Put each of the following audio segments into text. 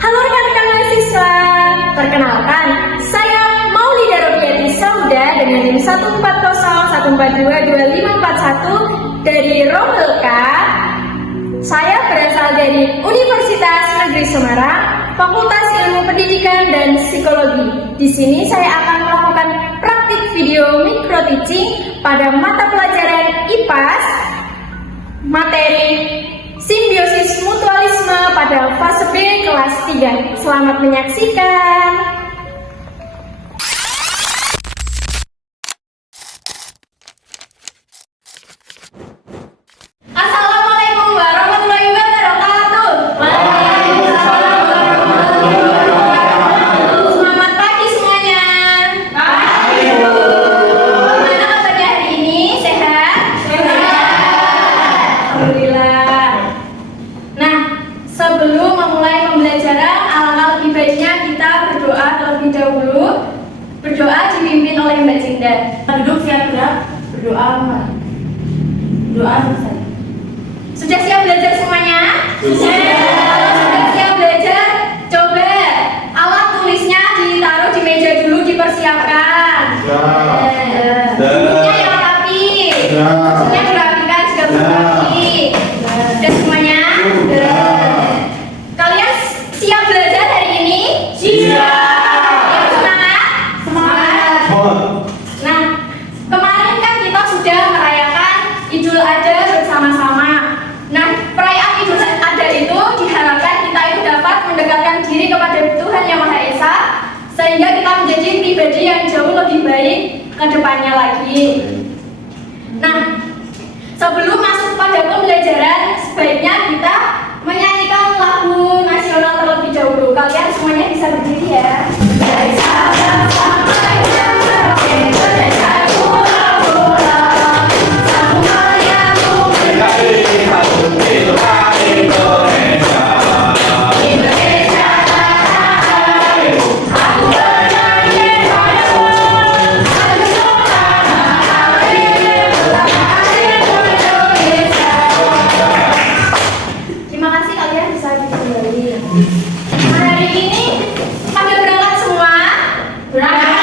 Halo rekan-rekan mahasiswa, perkenalkan, saya Maulida Robiati Sauda dengan NIM 14014225541 dari Rombelka. Saya berasal dari Universitas Negeri Semarang, Fakultas Ilmu Pendidikan dan Psikologi. Di sini saya akan melakukan praktik video micro teaching pada mata pelajaran IPAS, materi Simbiosis Mutualisme pada fase B kelas 3. Selamat menyaksikan. Assalamualaikum warahmatullahi wabarakatuh. Waalaikumsalam warahmatullahi wabarakatuh. Selamat pagi semuanya. Pagi, Bu. Gimana kabarnya hari ini? Sehat? Sehat. Alhamdulillah. Sebelum memulai pembelajaran, alangkah lebih baiknya kita berdoa terlebih dahulu. Berdoa dipimpin oleh Mbak Cinda. Duduk siap gerak, berdoa mulai. Doa selesai. Sudah siap belajar semuanya? Sudah. Kalau sudah siap belajar, coba alat tulisnya ditaruh di meja dulu, dipersiapkan. Bukunya yang rapi. Bukunya dirapikan juga rapi. Sudah semuanya? Kalian siap belajar hari ini? Siap. Semangat? Semangat. Nah, kemarin kan kita sudah merayakan Idul Adha bersama-sama. Nah, perayaan Idul Adha itu diharapkan kita itu dapat mendekatkan diri kepada Tuhan Yang Maha Esa, sehingga kita menjadi pribadi yang jauh lebih baik ke depannya lagi. Nah, sebelum masuk pada pembelajaran, sebaiknya kita menyanyikan lagu nasional terlebih dahulu. Kalian semuanya bisa berdiri ya. Dari Sabang sampai Merauke, Indonesia pulau-pulau, semuanya memiliki Indonesia. Indonesia tanah airku, aku bernyanyi padamu. Aku tanah airku, Indonesia. Terima kasih, kalian bisa kembali. Hari ini pada berangkat semua? Berangkat.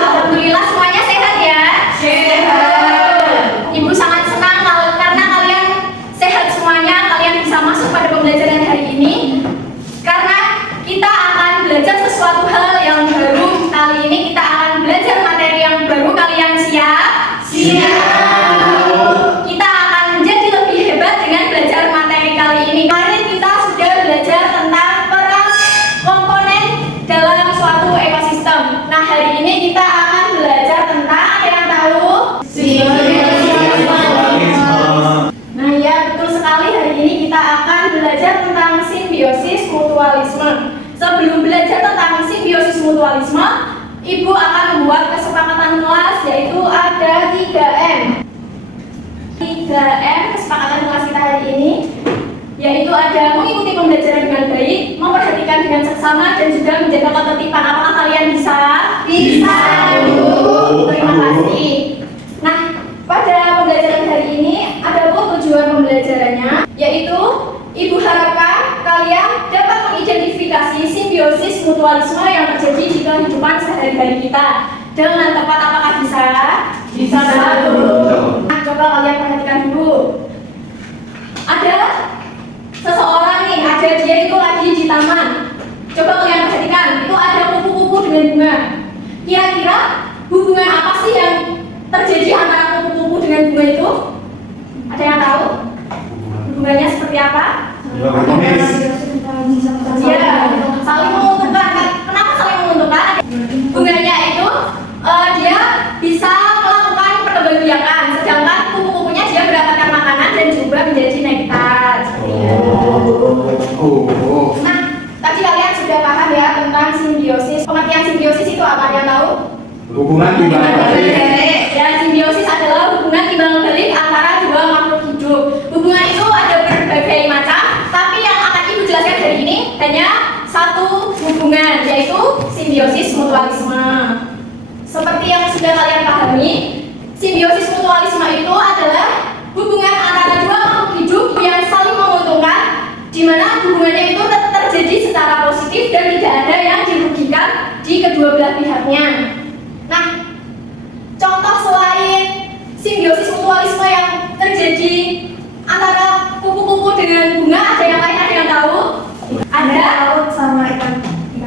Alhamdulillah semuanya sehat ya? Sehat. Ibu sangat senang karena kalian sehat semuanya. Kalian bisa masuk pada pembelajaran hari ini karena kita akan belajar sesuatu hal yang baru. Kali ini kita akan belajar materi yang baru. Kalian siap? Siap. Kita akan menjadi lebih hebat dengan belajar materi kali ini. Kemarin kita sudah belajar tentang peran komponen dalam suatu ekosistem. Nah, hari ini kita akan belajar tentang, ada yang tahu? Nah, ya betul sekali, hari ini kita akan belajar tentang simbiosis mutualisme. Sebelum belajar tentang simbiosis mutualisme, Ibu akan membuat kesepakatan kelas, yaitu ada 3M. 3M kesepakatan kelas kita hari ini, yaitu ada mengikuti pembelajaran dengan baik, memperhatikan dengan seksama, dan juga menjaga ketertiban. Apakah kalian bisa? Bisa, Bu. Terima kasih. Nah, pada pembelajaran hari ini ada tujuan pembelajarannya, yaitu Ibu harapkan kalian dapat mengidentifikasi simbiosis mutualisme yang terjadi di kehidupan sehari-hari kita dengan tepat. Apakah bisa? Bisa, Bu. Nah, coba kalian perhatikan dulu. Ada seseorang nih, ada dia itu lagi di taman. Coba kalian perhatikan, itu ada kupu-kupu dengan bunga. Kira-kira hubungan apa sih yang terjadi antara kupu-kupu dengan bunga itu? Ada yang tahu? Hubungannya seperti apa? Nilai harmonis. Ya, saling menguntungkan. Kenapa saling menguntungkan? Bunganya itu dia bisa melakukan perkembangbiakan, sedangkan kupu-kupunya dia mendapatkan makanan dan juga menjadi nektar. Nah, tadi kalian sudah paham ya tentang simbiosis. Pengertian simbiosis itu apa, yang tahu? Hubungan timbal balik. Ya, simbiosis adalah hubungan timbal balik antara dua makhluk hidup. Hubungan itu ada berbagai macam, tapi yang akan Ibu jelaskan hari ini hanya satu hubungan, yaitu simbiosis mutualisme. Seperti yang sudah kalian pahami, simbiosis mutualisme itu adalah hubungan antara dua makhluk hidup yang saling menguntungkan, di mana hubungannya itu terjadi secara positif dan tidak ada yang dirugikan di kedua belah pihaknya. Nah, contoh selain simbiosis mutualisme yang terjadi antara kupu-kupu dengan bunga, ada yang lain, ada yang tahu? Ada laut sama ikan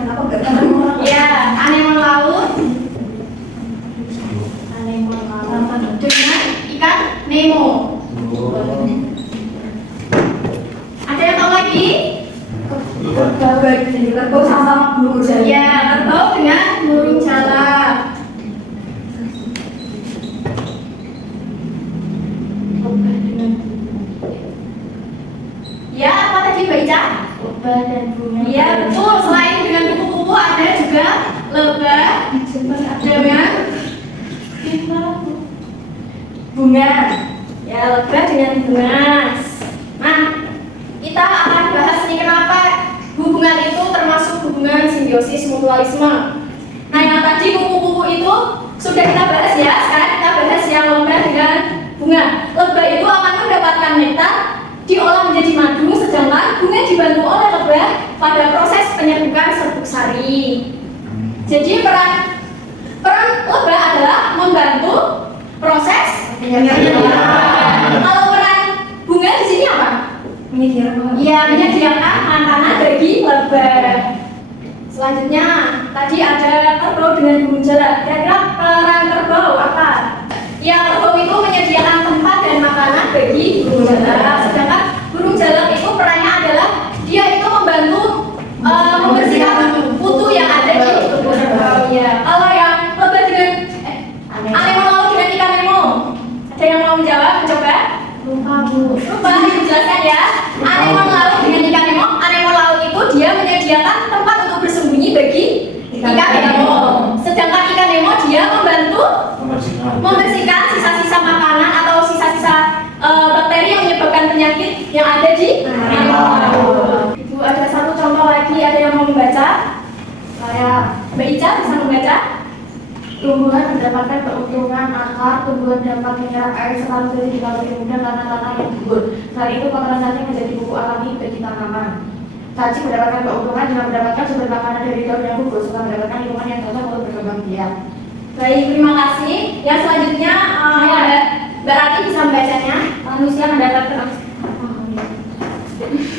apa enggak tahu. ya, anemon laut dengan ikan Nemo. Ada yang tahu lagi? Kerbau sama burung jala. Ya, kerbau dengan burung jala. Ya, apa tadi Mbak Ica? Lebah dan bunga. Iya, betul. Selain dengan kupu-kupu ada juga lebah dengan bunga. Ya, lebah dengan bunga. Nah, kita akan bahas nih kenapa hubungan itu termasuk hubungan simbiosis mutualisme. Nah, yang tadi kupu-kupu itu sudah kita bahas ya. Sekarang kita bahas yang lebah dengan bunga. Lebah itu akan mendapatkan nektar, diolah menjadi madu, sedangkan bunga dibantu oleh lebah pada proses penyedukan serbuk sari. Jadi peran lebah adalah membantu proses penyedukan. Kalau peran bunga di sini apa? Menyediakan. Iya, menyediakan makanan bagi lebah. Selanjutnya, tadi ada kerbau dengan burung jala. Kira-kira peran kerbau apa? Ya, kerbau itu menyediakan tempat dan makanan bagi burung jala. Sedangkan burung jala itu perannya adalah dia itu membantu membersihkan kutu yang ada di tubuh kerbau. Ya, kalau yang lebah dengan anemon laut dengan ikan Nemo, ada yang mau menjawab? Mencoba? Lupa, dijelaskan ya. Anemon laut dengan ikan Nemo, anemon laut itu dia menyediakan tempat untuk bersembunyi bagi ikan Nemo. Sedangkan ikan Nemo dia membantu membersihkan sisa-sisa makanan atau sisa-sisa bakteri yang menyebabkan penyakit yang ada di anemon laut. Itu ada satu contoh lagi, ada yang mau membaca? Kayak Mbak Ica bisa membaca? Tumbuhan mendapatkan keuntungan akar, tumbuhan dapat menyerap air serta menjadi lebih mudah karena tanah yang gembur. Selain itu kotoran cacing menjadi pupuk alami bagi tanaman. Cacing mendapatkan keuntungan dengan mendapatkan sumber makanan dari daun yang gugur serta mendapatkan lingkungan yang cocok untuk berkembang biak. Baik, terima kasih. Yang selanjutnya ada Mbak Rati bisa membacanya. Manusia mendapatkan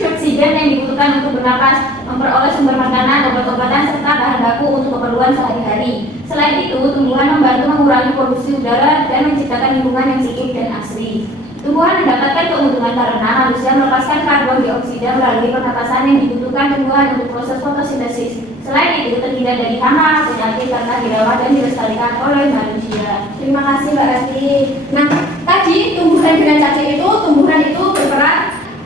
oksigen yang dibutuhkan untuk bernapas, memperoleh sumber makanan, obat-obatan, serta bahan baku untuk keperluan sehari-hari. Selain itu, tumbuhan membantu mengurangi polusi udara dan menciptakan lingkungan yang hidup dan asri. Tumbuhan mendapatkan keuntungan karena manusia melepaskan karbon dioksida melalui pernapasan yang dibutuhkan tumbuhan untuk proses fotosintesis. Selain itu, terhindar dari hama, penyakit karena dirawat dan dilestarikan oleh manusia. Terima kasih Mbak Rati. Nah, tadi tumbuhan dengan cacing itu, tumbuhan itu berperan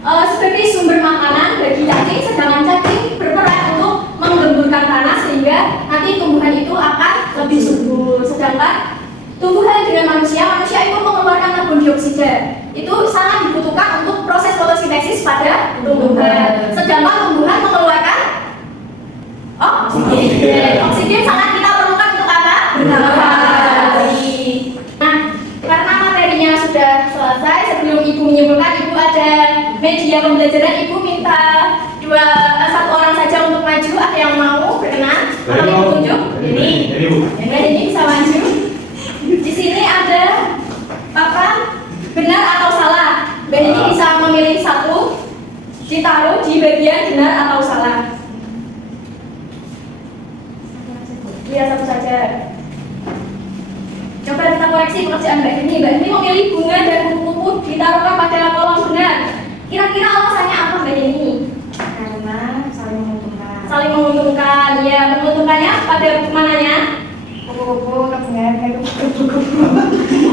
sebagai sumber makanan bagi cacing, sedangkan cacing berperan untuk menggemburkan tanah sehingga nanti tumbuhan itu akan lebih subur. Sedangkan tumbuhan dengan manusia itu mengeluarkan karbon dioksida. Itu sangat dibutuhkan untuk proses fotosintesis pada tumbuhan. Sedangkan tumbuhan mengeluarkan oksigen. Oksigen sangat kita perlukan untuk apa? Bernafas. Nah, karena materinya sudah selesai, sebelum Ibu menyimpulkan, Ibu ada media pembelajaran. Ibu minta satu orang saja untuk maju. Ada yang mau berkenan? Atau Ibu tunjuk? Ini bisa maju. Di sini ada papan benar atau salah. Mbak ini bisa memilih satu, ditaruh di bagian benar atau salah. Iya, satu saja. Coba kita koreksi pekerjaan Mbak ini. Mbak ini memilih bunga dan kupu-kupu ditaruhkan pada kolom benar. Kira-kira alasannya apa Mbak ini? menguntungkan. Ya, menguntungkannya pada buku mananya? Kupu-kupu kepengen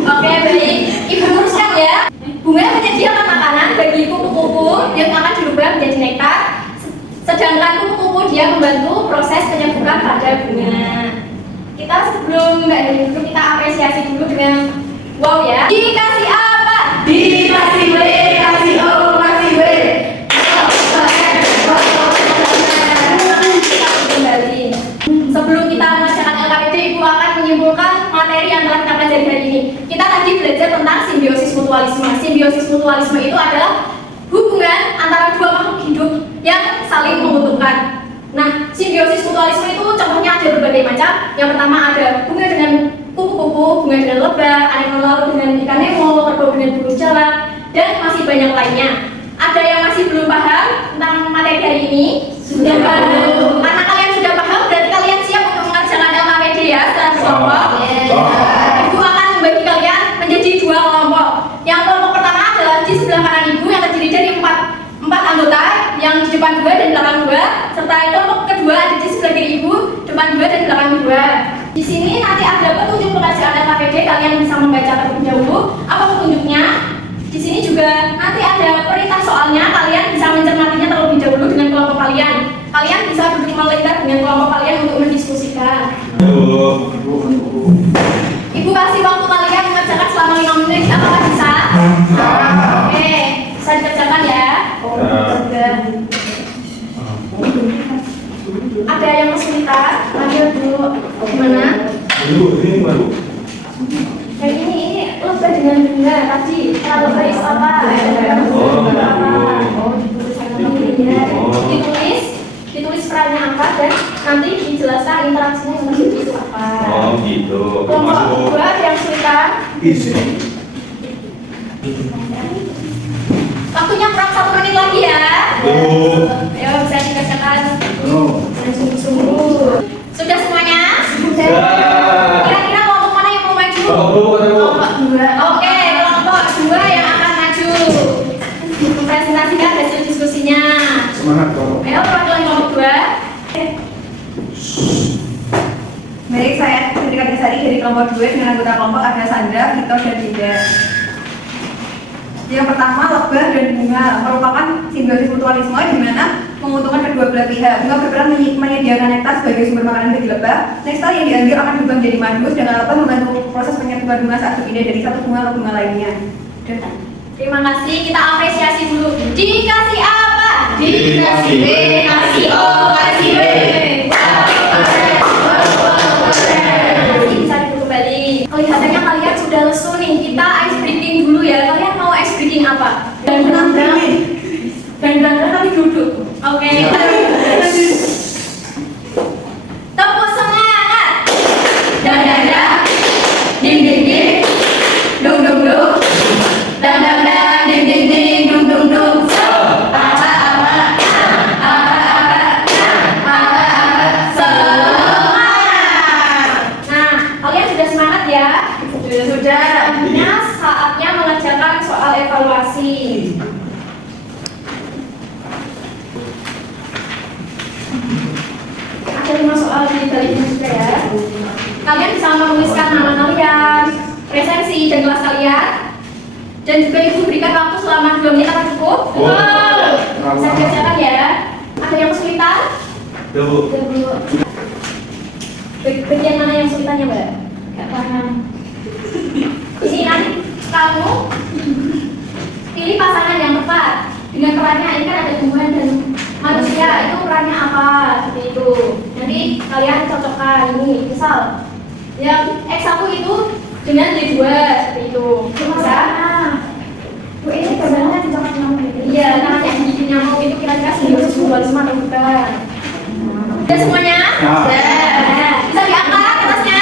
Oke, baik. Ibu luruskan ya. Bunga menyediakan makanan bagi kupu-kupu yang akan dirubah menjadi nektar. Sedangkan kupu-kupu dia membantu proses penyembuhan pada bunga. Kita sebelum nggak dari dulu kita apresiasi dulu dengan wow ya. Dikasih apa? Dikasih B, kasih O, kasih B. Kembali. Sebelum kita mengerjakan LKPD, Ibu akan menyimpulkan materi yang telah kita pelajari hari ini. Kita tadi belajar tentang simbiosis mutualisme. Simbiosis mutualisme itu adalah hubungan antara dua makhluk hidup yang saling menguntungkan. Nah, simbiosis mutualisme itu contohnya ada berbagai macam. Yang pertama ada bunga dengan kupu-kupu, bunga dengan lebah, anemoner dengan ikan nemo, kerbau dengan burung jalak, dan masih banyak lainnya. Ada yang masih belum paham tentang materi hari ini? Sudah paham. Karena kalian sudah paham, berarti kalian siap untuk mengerjakan LKPD ya setelah kelompok. Ibu akan membagi kalian menjadi dua kelompok. Yang kelompok pertama adalah di sebelah kanan Ibu yang terdiri dari empat anggota, yang di depan 2 dan belakang 2, serta kelompok kedua ada di sebelah kiri Ibu, depan 2 dan belakang 2. Di sini nanti ada petunjuk pengerjaan LKPD, kalian bisa membaca terlebih dahulu apa petunjuknya. Di sini juga nanti ada perintah soalnya, kalian bisa mencermatinya terlebih dahulu dengan kelompok kalian. Kalian bisa duduk melingkar dengan kelompok kalian untuk mendiskusikan. Ibu kasih waktu kalian mengerjakan selama 5 menit, apakah bisa? Oke, bisa dikerjakan ya. Ada yang kesulitan? Ayo dulu. Gimana? Ini baru. Kayak ini lebih dengan bunga tadi. Kalau lebih apa? Ditulis perannya apa dan nanti dijelaskan interaksinya sama itu apa. Oh gitu. Kelompok kedua ada yang kesulitan? Isi. Waktunya kurang 1 menit lagi ya. Ayo bisa dikerjakan. Dan sungguh-sungguh. Sudah semuanya? Sudah. Kira-kira kelompok mana yang mau maju? Kelompok 2. Oke, kelompok 2 yang akan maju. Presentasikan hasil diskusinya. Semangat kok. Ayo perwakilan kelompok 2. Baik, saya Putri Kadesari dari kelompok 2 dengan anggota kelompok ada Sandra, Victor, dan Dinda. Yang pertama, lebah dan bunga merupakan simbiosis mutualisme di mana menguntungkan kedua belah pihak. Bunga berperan menyediakan nektar sebagai sumber makanan bagi lebah. Nektar yang diambil akan berubah menjadi madu, sedangkan lebah membantu proses penyerbukan bunga saat berpindah dari satu bunga ke bunga lainnya. Terima kasih, kita apresiasi dulu. Dikasih apa? Dikasih B, kasih O, kasih B. Bisa duduk kembali. Kelihatannya kalian sudah lesu nih. Kita ice breaking dulu ya. Kalian mau ice breaking apa? Dan tapi duduk. Oke. Tepuk semangat. Dan ding ding ding. Dong dong dong. Dan ding ding ding. Dong dong dong. Sudah, akhirnya saatnya mengerjakan soal evaluasi. Ada 5 soal di baliknya juga ya. Kalian bisa menuliskan nama kalian, presensi dan kelas kalian. Dan juga Ibu berikan waktu selama 2 menit, apa cukup? Bisa dikerjakan ya. Ada yang kesulitan? Bagian mana yang kesulitannya, Mbak? Gak paham. Ini nanti kamu pilih pasangan yang tepat dengan perannya. Ini kan ada tumbuhan dan manusia, itu perannya apa, seperti itu. Nanti kalian cocokkan ini, misal yang X1 itu dengan Y2 seperti itu. Bisa? Bu, ini gambarnya dicocok nyamuk. Iya, namanya gigi nyamuk itu kira-kira simbiosis mutualisme atau bukan? Udah semuanya? Udah. Bisa diangkat kertasnya?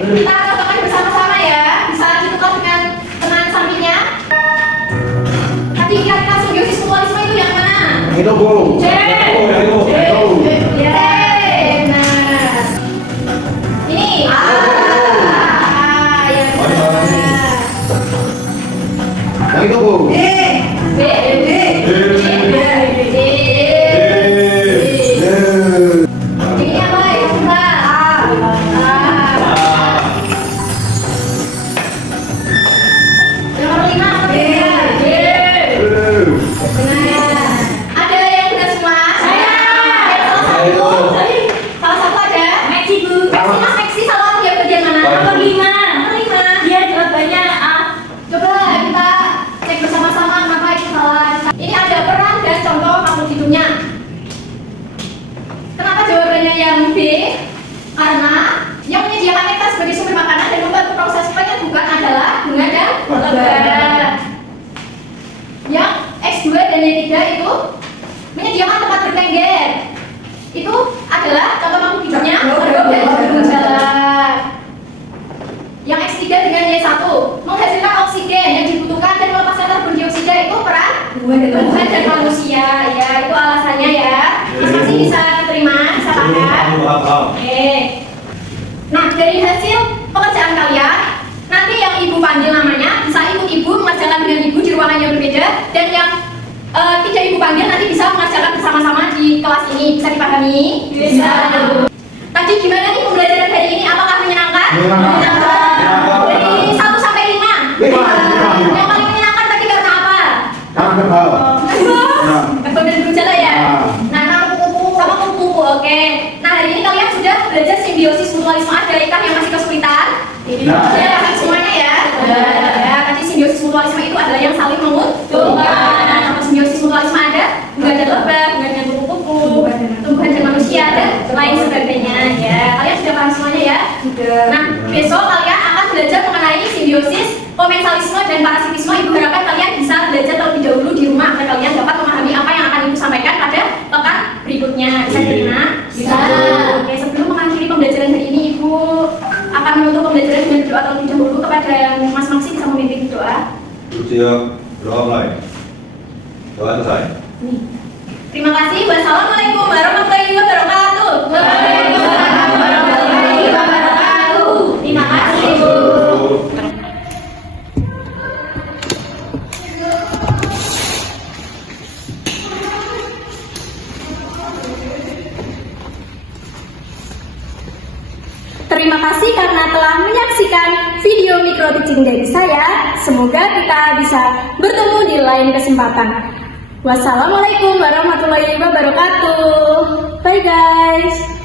Kita cocokkan bersama-sama ya. Bisa ditukar dengan teman sampingnya. Tadi kira-kira simbiosis mutualisme itu yang mana? Itu Bu. C. Ya. Nah. Ini. Yang benar. Yang itu Bu. B. B. B. B. B. B. menyediakan tempat bertengger. Itu adalah contoh makhluk hidupnya Oh, hidup dan oh, berjalan. Yang X3 dengan Y1 menghasilkan oksigen yang dibutuhkan dan melepaskan karbon dioksida itu peran tumbuhan dan manusia. Ya, itu alasannya ya. Mas Maksi bisa terima, bisa pakai. Oke. Nah, dari hasil pekerjaan kalian, nanti yang ibu panggil namanya bisa ikut ibu mengerjakan dengan ibu di ruangan yang berbeda, dan yang tidak ibu panggil nanti bisa mengerjakan bersama-sama di kelas ini. Bisa dipahami? Bisa. Tadi gimana nih pembelajaran hari ini? Apakah menyenangkan? Menyenangkan. Dari 1 sampai 5. Lima. Yang paling menyenangkan tadi karena apa? Karena kebal. Kebal dan berjalan ya? Nah, sama kupu-kupu, oke. Nah, hari ini kalian sudah belajar simbiosis mutualisme. Ada ikan yang masih kesulitan? Sudah paham semuanya ya? Ya, tadi simbiosis mutualisme itu adalah yang saling menguntungkan. Nah, simbiosis mutualisme ada bunga dan lebah, bunga dengan kupu-kupu, tumbuhan dan manusia, dan lain sebagainya ya. Kalian sudah paham semuanya ya? Sudah. Nah, besok kalian akan belajar mengenai simbiosis, komensalisme, dan parasitisme. Ibu harapkan kalian bisa belajar terlebih dahulu di rumah agar kalian dapat memahami apa yang akan ibu sampaikan pada pekan berikutnya. Bisa diterima? Bisa. Oke, sebelum mengakhiri pembelajaran hari ini, ibu akan menutup pembelajaran dengan berdoa terlebih dahulu. Kepada Mas Maksi bisa memimpin doa. Siap, doa mulai. Doa selesai. Terima kasih. Wassalamualaikum warahmatullahi wabarakatuh. Waalaikumsalam warahmatullahi wabarakatuh. Terima kasih, ibu. Terima kasih karena telah menyaksikan video micro teaching dari saya. Semoga kita bisa bertemu di lain kesempatan. Wassalamualaikum warahmatullahi wabarakatuh. Bye guys.